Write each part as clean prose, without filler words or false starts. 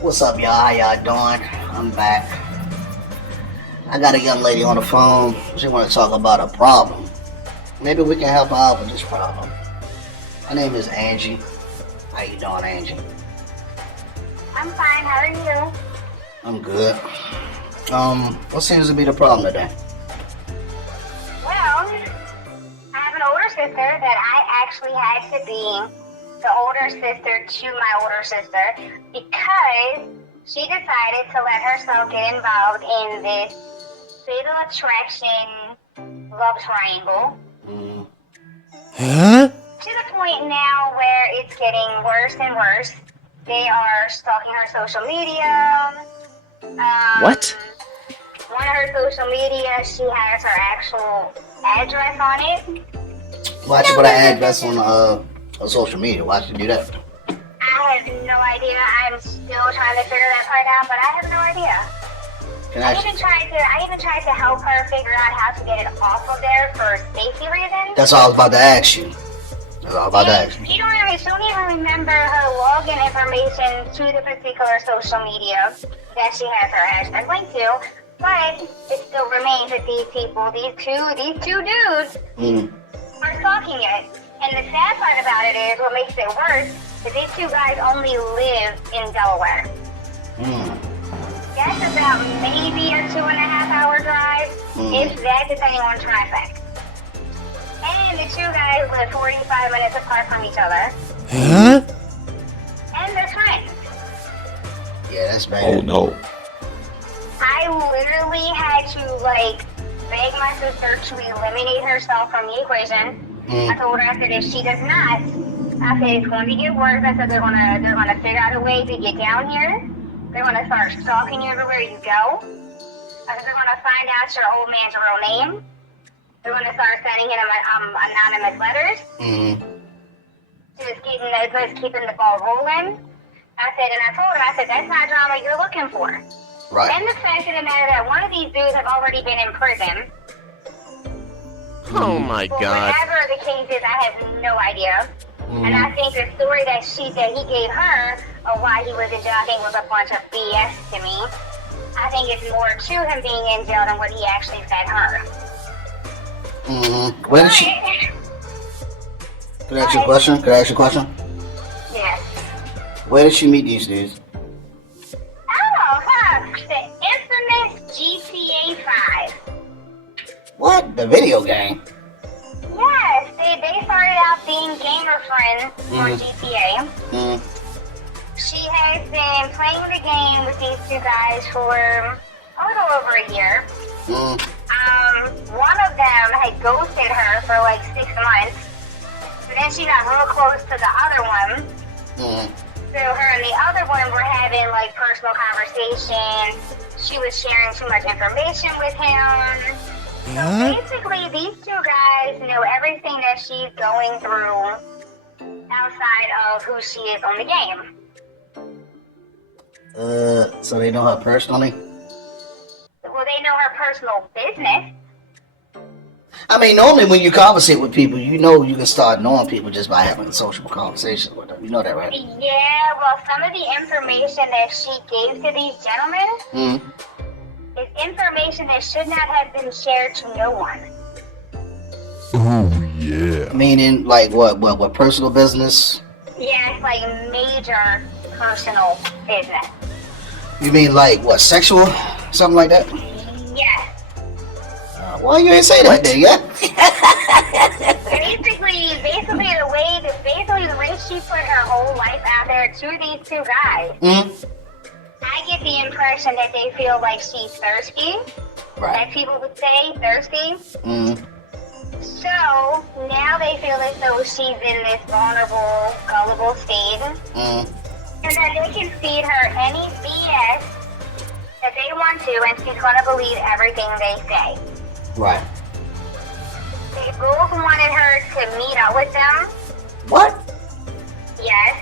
What's up, y'all? How y'all doing? I'm back. I got a young lady on the phone. She want to talk about a problem. Maybe we can help her out with this problem. Her name is Angie. How you doing, Angie? I'm fine. How are you? I'm good. What seems to be the problem today? Well, I have an older sister that I actually had to be the older sister to my older sister because she decided to let herself get involved in this fatal attraction love triangle. Huh? To the point now where it's getting worse and worse. They are stalking her social media. What? One of her social media, she has her actual address on it. Why'd you put an address on social media? Why'd you do that? I have no idea. I'm still trying to figure that part out, but I have no idea. I even tried to help her figure out how to get it off of there for safety reasons. That's all I was about to ask you. She don't even remember her login information to the particular social media that she has her hashtag linked to. But it still remains that these people, these two dudes, are stalking it. And the sad part about it is, what makes it worse, is these two guys only live in Delaware. That's about maybe a 2.5-hour drive, if that, depending on traffic. And the two guys live 45 minutes apart from each other. Huh? And they're friends. Yeah, that's bad. Oh no. I literally had to, beg my sister to eliminate herself from the equation. I told her, I said, if she does not, I said, it's going to get worse. I said, they're gonna figure out a way to get down here. They're gonna start stalking you everywhere you go. I said, they're gonna find out your old man's real name. They're gonna start sending him anonymous letters. Just keeping the ball rolling. I said, and I told him, I said, that's not drama you're looking for. Right. And the fact of the matter that one of these dudes have already been in prison. Oh my God. Whatever the case is, I have no idea. And I think the story that he gave her of why he was in jail, I think was a bunch of BS to me. I think it's more to him being in jail than what he actually said her. Where did she? Could I ask you a question? Yes. Where did she meet these dudes? The infamous GTA 5. What? The video game? Yes, they started out being gamer friends on GTA. She has been playing the game with these two guys for a little over a year. One of them had ghosted her for 6 months. But then she got real close to the other one. So her and the other one were having personal conversations. She was sharing too much information with him. So basically, these two guys know everything that she's going through outside of who she is on the game. So they know her personally? Well, they know her personal business. I mean, normally when you conversate with people, you know you can start knowing people just by having social conversations with them. You know that, right? Yeah, well, some of the information that she gave to these gentlemen is information that should not have been shared to no one. Oh yeah. Meaning, what personal business? Yeah, it's major personal business. You mean what, sexual? Something like that? Yes. Why you ain't say that then, yeah? Basically the way she put her whole life out there to these two guys. I get the impression that they feel like she's thirsty. Right. Like people would say, thirsty. So now they feel as though she's in this vulnerable, gullible state. And that they can feed her any BS that they want to, and she's going to believe everything they say. Right. They both wanted her to meet up with them. What? Yes.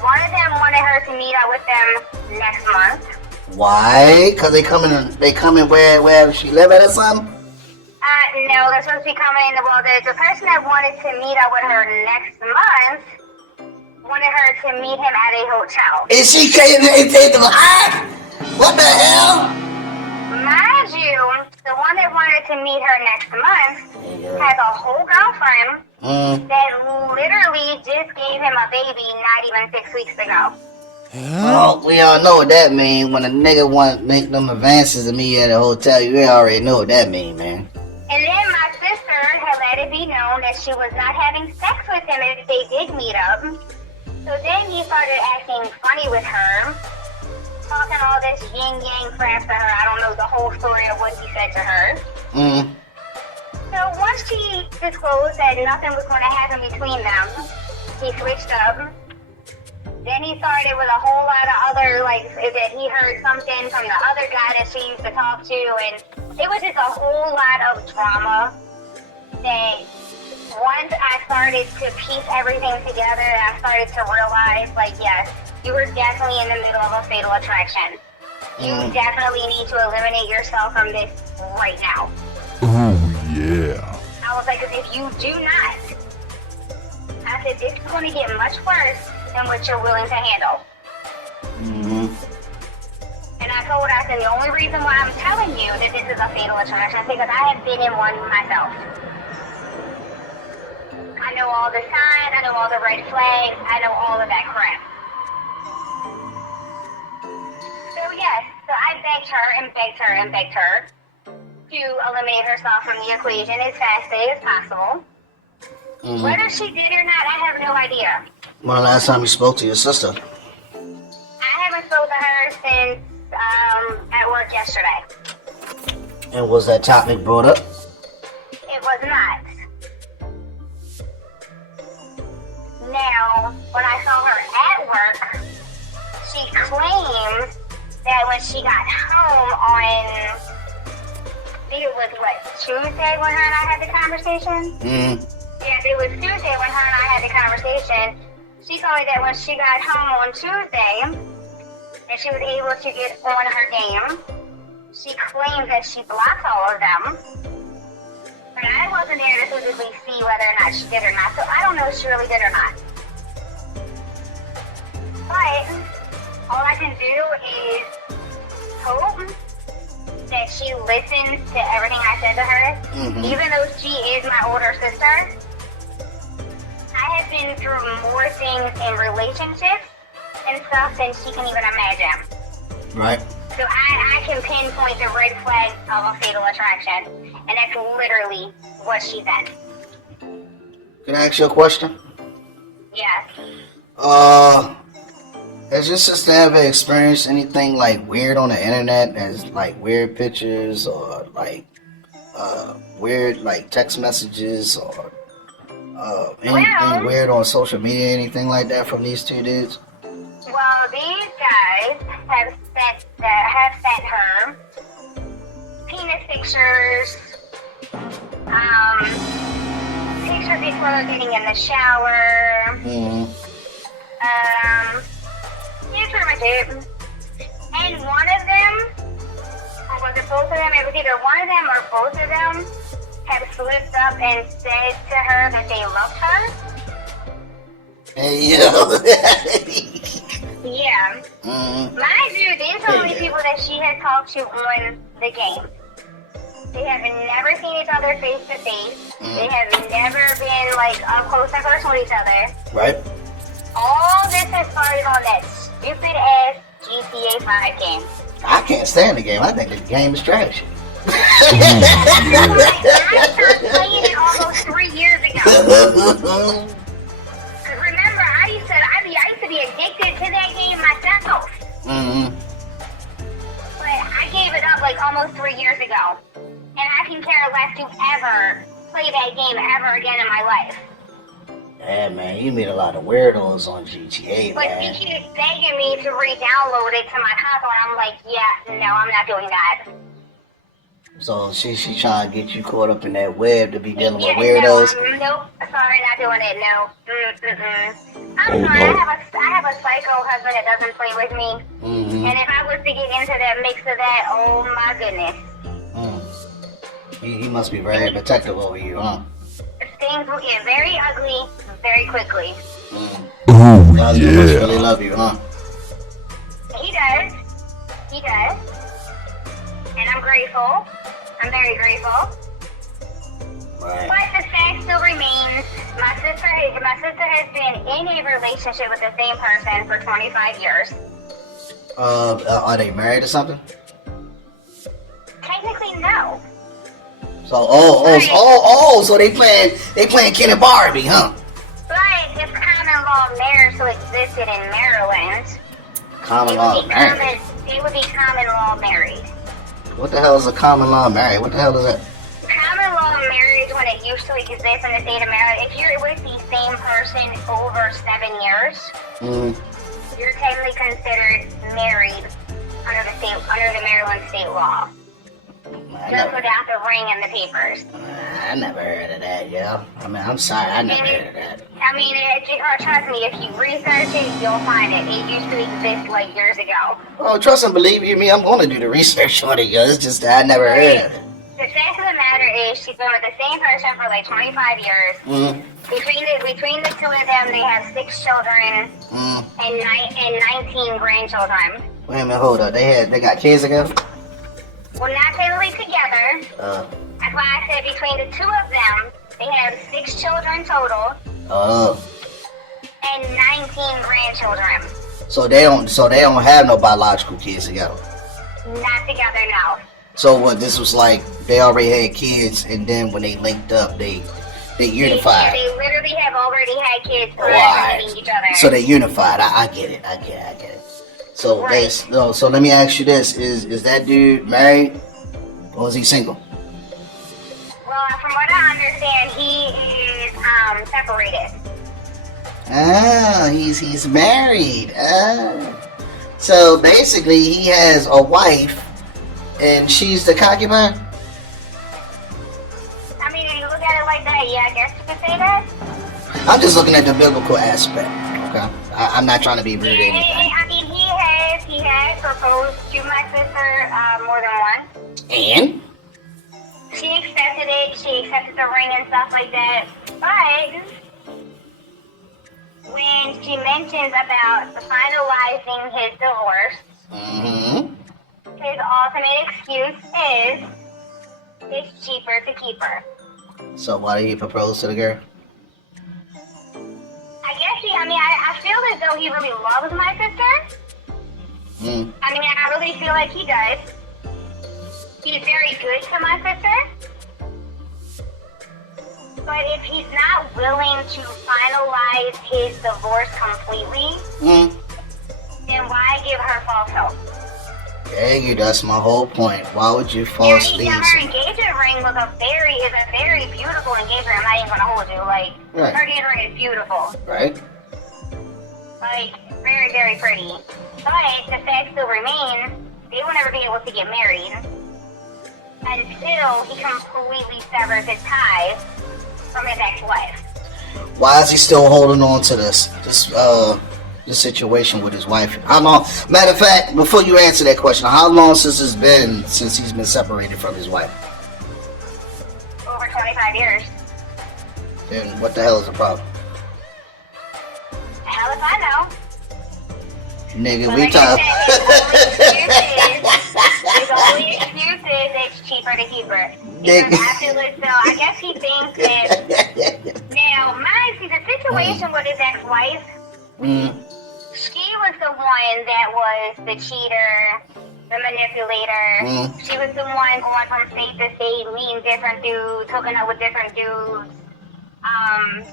One of them wanted her to meet up with them next month. Why? Cause they coming where she live at or something? No, they're supposed to be coming. Well, the person that wanted to meet up with her next month wanted her to meet him at a hotel. And she came and said to her, what the hell? Mind you, the one that wanted to meet her next month has a whole girlfriend that literally just gave him a baby not even 6 weeks ago. Well, we all know what that means. When a nigga want to make them advances to me at a hotel, you already know what that means, man. And then my sister had let it be known that she was not having sex with him if they did meet up. So then he started acting funny with her, talking all this yin-yang crap to her. I don't know the whole story of what he said to her. So once she disclosed that nothing was going to happen between them, he switched up. Then he started with a whole lot of other, like, that he heard something from the other guy that she used to talk to, and it was just a whole lot of drama that once I started to piece everything together, I started to realize, like, yes, you were definitely in the middle of a fatal attraction. You definitely need to eliminate yourself from this right now. Oh, yeah. I was like, if you do not, I said, this is going to get much worse than what you're willing to handle. And I told her, I said, the only reason why I'm telling you that this is a fatal attraction is because I have been in one myself. I know all the signs, I know all the red flags, I know all of that crap. So yes, so I begged her and begged her and begged her to eliminate herself from the equation as fast as possible. Whether she did or not, I have no idea. When the last time you spoke to your sister? I haven't spoken to her since at work yesterday. And was that topic brought up? It was not. Now, when I saw her at work, she claimed that when she got home on, I think it was, Tuesday when her and I had the conversation? Yes, it was Tuesday when her and I had the conversation. She told me that when she got home on Tuesday, and she was able to get on her game, she claimed that she blocked all of them. But I wasn't there to physically see whether or not she did or not, so I don't know if she really did or not. But all I can do is hope that she listens to everything I said to her, even though she is my older sister. I have been through more things in relationships and stuff than she can even imagine. Right. So I can pinpoint the red flag of a fatal attraction, and that's literally what she said. Can I ask you a question? Yes. Has your sister ever experienced anything like weird on the internet, as like weird pictures or like weird like text messages or anything weird on social media, anything like that from these two dudes? Well, these guys have sent her penis pictures, pictures before getting in the shower. Here's pretty much it. And one of them, or was it both of them? It was either one of them or both of them have slipped up and said to her that they loved her. Hey, yo. Yeah. Mind you, these are only people that she had talked to on the game. They have never seen each other face to face. They have never been like up close and personal with each other. Right. All this has started on that stupid ass GTA 5 game. I can't stand the game. I think the game is trash. I started playing it almost 3 years ago. Cause remember, I used to be addicted to that game myself. But I gave it up like almost 3 years ago, and I can care less to ever play that game ever again in my life. Yeah, man, you meet a lot of weirdos on GTA, But man. she keeps begging me to re-download it to my console, and I'm like, yeah, no, I'm not doing that. So she trying to get you caught up in that web to be dealing with Yeah, weirdos. No, nope, sorry, not doing it, no. I'm sorry, I have a psycho husband that doesn't play with me. And if I was to get into that mix of that, oh my goodness. He must be very protective over you, huh? Things will get very ugly very quickly. Oh, Your husband must really yeah. love you, huh? He does. He does. And I'm grateful. I'm very grateful. Right. But the fact still remains, my sister has been in a relationship with the same person for 25 years. Are they married or something? Technically, no. So, so they playing Ken and Barbie, huh? But if common law marriage still existed in Maryland, Common law marriage. they would be common law married. What the hell is a common law marriage? What the hell is that? Common law marriage, when it used to exist in the state of Maryland, if you're with the same person over 7 years, you're technically considered married under the Maryland state law. Just without the ring and the papers. I never heard of that, yo. I mean, I'm sorry, I never heard of that. I mean, trust me, if you research it, you'll find it. It used to exist like years ago. Oh, trust and believe you me, I'm gonna do the research on it, yo. It's just that I never heard of it. The fact of the matter is, she's been with the same person for like 25 years. Between the two of them, they have 6 children and 19 grandchildren. Wait a minute, hold up. They got kids together? Well, not totally together. That's why I said between the two of them, they have 6 children total. And 19 grandchildren. So they don't have no biological kids together. Not together, no. So what? This was like they already had kids, and then when they linked up, they unified. They literally have already had kids Right. meeting each other. So they unified. I get it. So Right. so let me ask you this: Is that dude married, or is he single? Well, from what I understand, he is separated. Ah, he's married. So basically, he has a wife, and she's the concubine. I mean, if you look at it like that, yeah, I guess you could say that. I'm just looking at the biblical aspect. Okay, I'm not trying to be rude or anything. I mean, he has proposed to my sister more than once. And She accepted it. She accepted the ring and stuff like that. But when she mentions about finalizing his divorce, his ultimate excuse is it's cheaper to keep her. so why did he propose to the girl? I feel as though he really loves my sister. I mean, I really feel like he does. He's very good to my sister. But if he's not willing to finalize his divorce completely, then why give her false hope? Yeah, that's my whole point. Why would you falsely? Yeah, her engagement ring is a very beautiful engagement. I'm not even gonna hold you. Like, right. Her engagement ring is beautiful. Right. Like, very, very pretty. But the fact still remains, they will never be able to get married until he completely severs his ties from his ex-wife. Why is he still holding on to this situation with his wife? How long? Matter of fact, before you answer that question, how long since he's been separated from his wife? Over 25 years. Then what the hell is the problem? Hell if I know. Nigga, But we like talk. His only excuse is it's cheaper to keep her. Because I guess he thinks that. Now, mind you, the situation with his ex-wife, she was the one that was the cheater, the manipulator. She was the one going from state to state, meeting different dudes, hooking up with different dudes,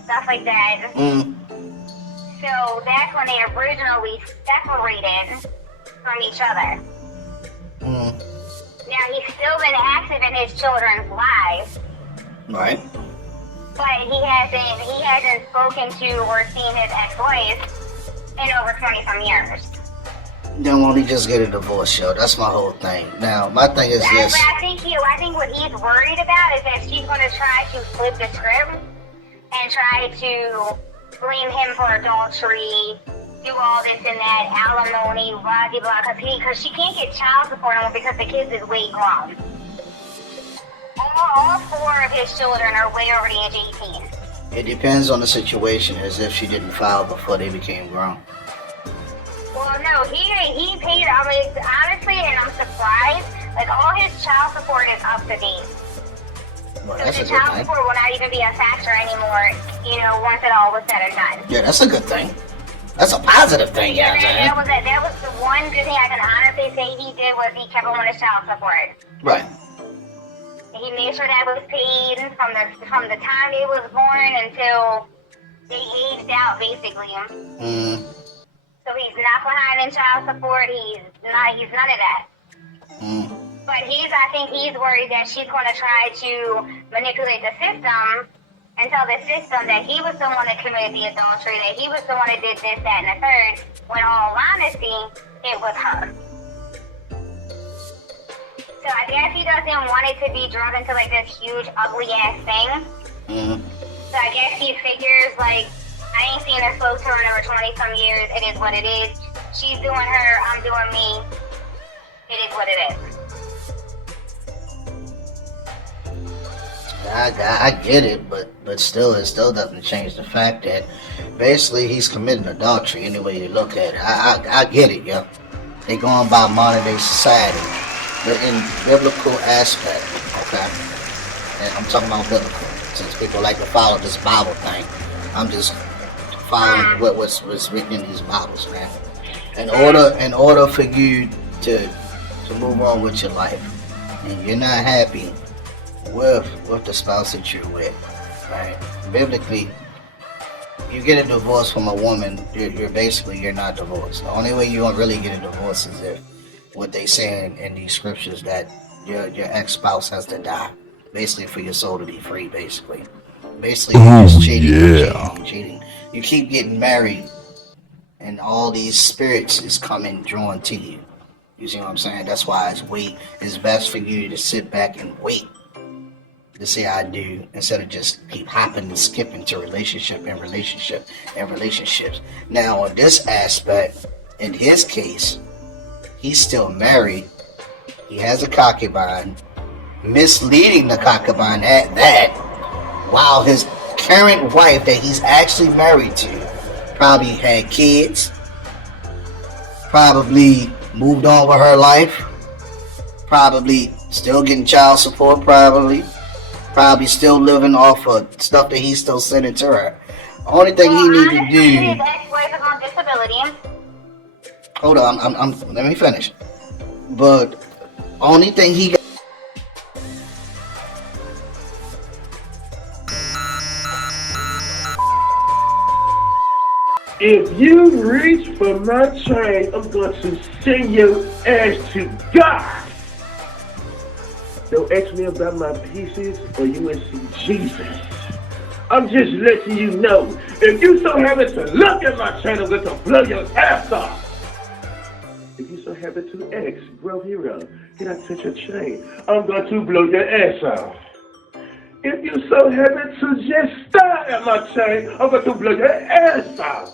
stuff like that. So that's when they originally separated from each other. Now he's still been active in his children's lives. Right. But he hasn't spoken to or seen his ex-wife in over 20-some years. Then won't he just get a divorce, yo? That's my whole thing. Now, my thing is this. But I think what he's worried about is that she's going to try to flip the script and try to blame him for adultery, do all this and that, alimony, blah, blah, blah, because she can't get child support anymore because the kids is way grown. All 4 of his children are way over the age of 18. It depends on the situation, as if she didn't file before they became grown. Well, no, he paid. I mean, honestly, and I'm surprised. Like all his child support is up to date. Well, So that's a the good child thing. support will not even be a factor anymore. You know, once it all was said and done. Yeah, that's a good thing. That's a positive thing, yeah, And I'm saying. that was the one good thing I can honestly say he did was he kept him on his child support. Right. He made sure that was paid from the time they was born until they aged out, basically. Mm. So he's not behind in child support. He's none of that. Mm. But I think he's worried that she's going to try to manipulate the system and tell the system that he was the one that committed the adultery, that he was the one that did this, that, and the third, when all honesty, it was her. So I guess he doesn't want it to be drawn into like this huge, ugly ass thing. Mm. So I guess he figures like, I ain't seen a slow turn over 20-some years, it is what it is. She's doing her, I'm doing me. It is what it is. I get it, but still, it still doesn't change the fact that basically he's committing adultery any way you look at it. I get it, yo. They going by modern day society, but in biblical aspect, okay? And I'm talking about biblical, since people like to follow this Bible thing. I'm just following what's written in these Bibles, man. In order for you to move on with your life, and you're not happy with the spouse that you're with, right? Biblically, you get a divorce from a woman, you're not divorced. The only way you're gonna really get a divorce is if what they say in these scriptures that your ex-spouse has to die, basically for your soul to be free, basically you're just cheating. You keep getting married, and all these spirits is coming drawn to you. You see what I'm saying? That's why it's best for you to sit back and wait to say I do, instead of just keep hopping and skipping to relationships. Now, on this aspect, in his case, he's still married. He has a concubine, misleading the concubine at that, while his current wife that he's actually married to probably had kids, probably moved on with her life, probably still getting child support, probably still living off of stuff that he's still sending to her. Only thing he need to do. His ex-wife is on disability. Hold on, let me finish. But only thing he got. If you reach for my chain, I'm going to send your ass to God. Don't ask me about my pieces or you will see Jesus. I'm just letting you know, if you so happen to look at my chain, I'm going to blow your ass off. If you so happen to ask, bro hero, can I touch your chain? I'm going to blow your ass off. If you so happen to just stare at my chain, I'm going to blow your ass off.